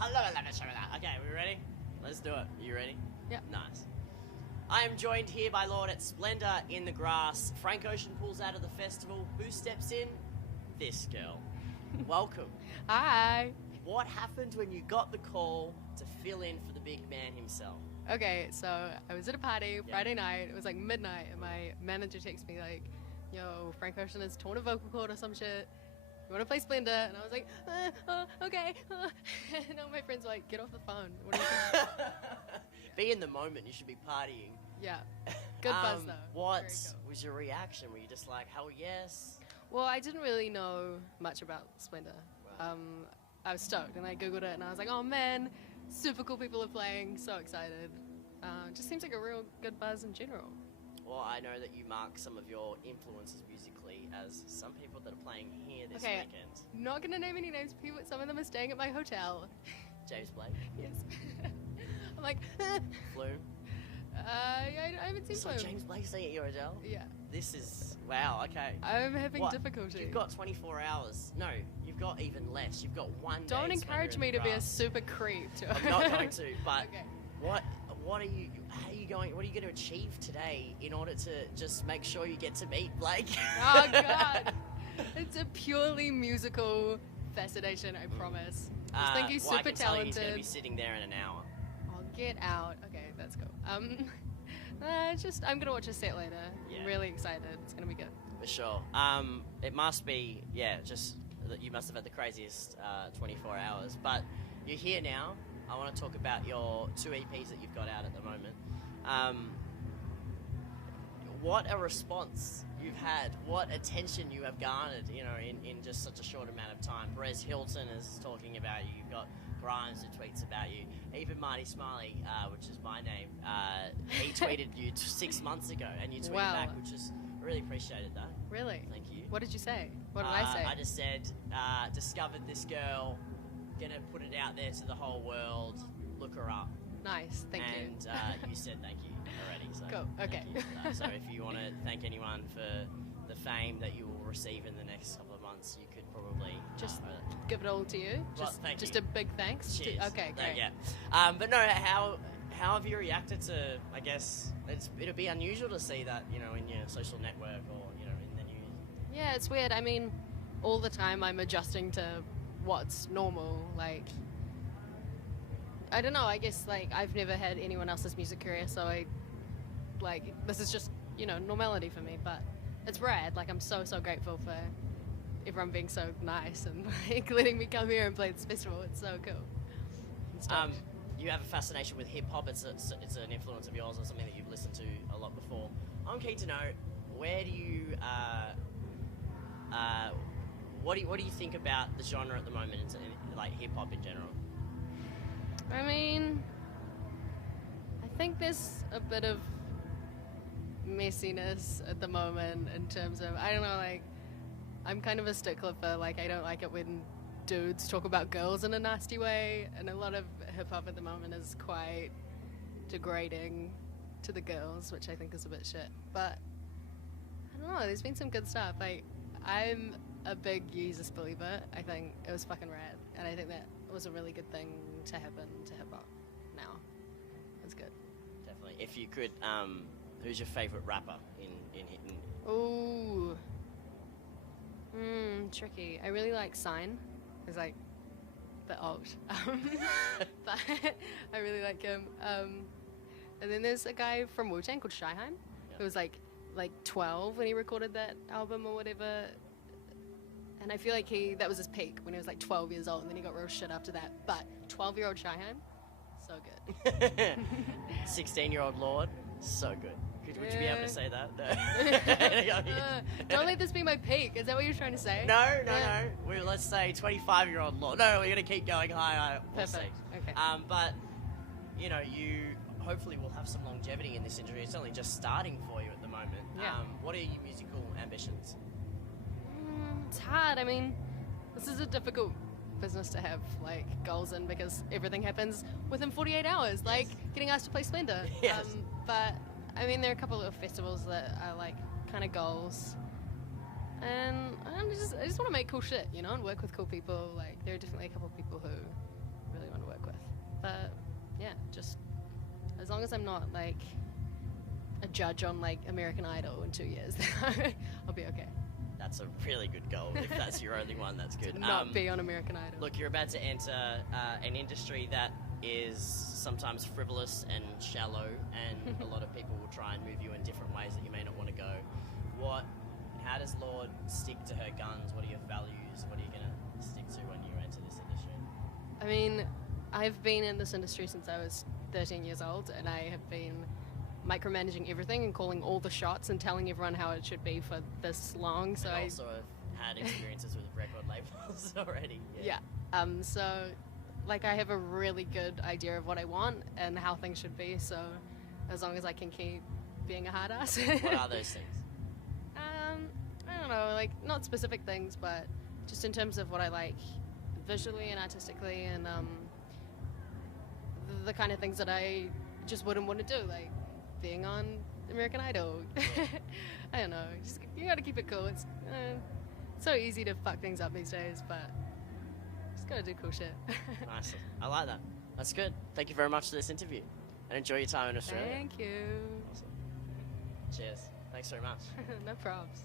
Okay, we ready? Let's do it. You ready? Yeah. Nice. I am joined here by Lorde at Splendour in the grass. Frank Ocean pulls out of the festival. Who steps in? This girl. Welcome. Hi. What happened when you got the call to fill in for the big man himself? Okay, so I was at a party Friday night. It was like midnight, and my manager texted me like, "Yo, Frank Ocean has torn a vocal cord or some shit. You want to play Splendour?" And I was like, "Okay." And all my friends were like, "Get off the phone. What are you doing?" Be in the moment. You should be partying. Yeah. Good buzz though. What Very cool. was your reaction? Were you just like, hell yes? Well, I didn't really know much about Splendour. Right. I was stoked, and I googled it, and I was like, "Oh man, super cool people are playing. So excited." Just seems like a real good buzz in general. Well, I know that you mark some of your influences musically as some people that are playing here this Okay. weekend. Not gonna name any names. People, some of them are staying at my hotel. James Blake, Yes. I'm like, Flume. I haven't seen So Flume. James Blake's staying at your hotel? Yeah. This is, wow, okay. I'm having What? difficulty. You've got 24 hours. No, you've got even less. You've got 1 day. Don't to encourage Splendour me in the to be a grass. super creep. I'm not going to, but Okay. what are you, how are you going, what are you going to achieve today in order to just make sure you get to meet Blake? Oh God. It's a purely musical fascination, I promise. Just think he's well, I super can tell you he's going to talented. be sitting there in an hour. I'll get out. Okay, that's cool. Just I'm gonna watch a set later. Yeah. I'm really excited. It's gonna be good. For sure. It must be, just that you must have had the craziest 24 hours. But you're here now. I want to talk about your 2 EPs that you've got out at the moment. What a response you've had. What attention you have garnered, in just such a short amount of time. Perez Hilton is talking about you. You've got Grimes who tweets about you. Even Marty Smiley, which is my name, he tweeted you 6 months ago, and you tweeted Wow. back, which is really appreciated that. Really? Thank you. What did you say? What did I say? I just said, discovered this girl, gonna put it out there to the whole world, look her up. Nice. Thank you. And you said thank you already. So Cool, thank okay. you for that. So if you want to thank anyone for the fame that you will receive in the next couple of months, you could probably Just give it all to you. Well, Just, thank just you. a big thanks. cheers. Okay, No, great. yeah. But no, how have you reacted to? I guess it'll be unusual to see that in your social network or in the news. Yeah, it's weird. I mean, all the time I'm adjusting to what's normal. Like, I don't know. I guess I've never had anyone else's music career, so this is just normality for me. But it's rad. Like, I'm so grateful for everyone being so nice and letting me come here and play this festival. It's so cool. I'm stoked. You have a fascination with hip hop. It's an influence of yours or something that you've listened to a lot before. I'm keen to know, where do you what do you think about the genre at the moment, like hip hop in general? I mean, I think there's a bit of messiness at the moment in terms of, I don't know, I'm kind of a stickler for, I don't like it when dudes talk about girls in a nasty way, and a lot of hip-hop at the moment is quite degrading to the girls, which I think is a bit shit. But, I don't know, there's been some good stuff. I'm a big Jesus believer. I think it was fucking rad, and I think that was a really good thing to happen to hip-hop now. It's good. Definitely. If you could, who's your favourite rapper in Ooh. Tricky. I really like Sign. He's a bit old. But I really like him. And then there's a guy from Wu-Tang called Shyheim, who was like 12 when he recorded that album or whatever. And I feel like that was his peak when he was 12 years old, and then he got real shit after that. But 12-year-old Shyheim, so good. 16-year-old Lorde, so good. Would you be able to say that? Don't let this be my peak. Is that what you're trying to say? No. Let's say 25-year-old Lorde. No, we're gonna keep going higher. We'll see. Perfect. Okay. But you hopefully will have some longevity in this industry. It's only just starting for you at the moment. Yeah. What are your musical ambitions? It's hard. I mean, this is a difficult business to have goals in, because everything happens within 48 hours. Getting asked to play Splendour. Yes. But I mean, there are a couple of festivals that are kind of goals, and I just want to make cool shit, and work with cool people. There are definitely a couple of people who really want to work with. But yeah, just as long as I'm not like a judge on like American Idol in 2 years, I'll be okay. That's a really good goal. If that's your only one, that's good. To not be on American Idol. Look, you're about to enter an industry that is sometimes frivolous and shallow, and a lot of people will try and move you in different ways that you may not want to go. How does Lorde stick to her guns? What are your values? What are you going to stick to when you enter this industry? I mean, I've been in this industry since I was 13 years old, and I have been micromanaging everything and calling all the shots and telling everyone how it should be for this long. So I also have had experiences with record labels already. Yeah. So, like, I have a really good idea of what I want and how things should be. So, as long as I can keep being a hard ass. What are those things? I don't know, like, not specific things, but just in terms of what I like visually and artistically, and the kind of things that I just wouldn't want to do, like being on American Idol. I don't know, just you gotta keep it cool. It's so easy to fuck things up these days, but just gotta do cool shit. Nice. I like that. That's good. Thank you very much for this interview, and enjoy your time in Australia. Thank you. Awesome. Cheers. Thanks very much. No probs.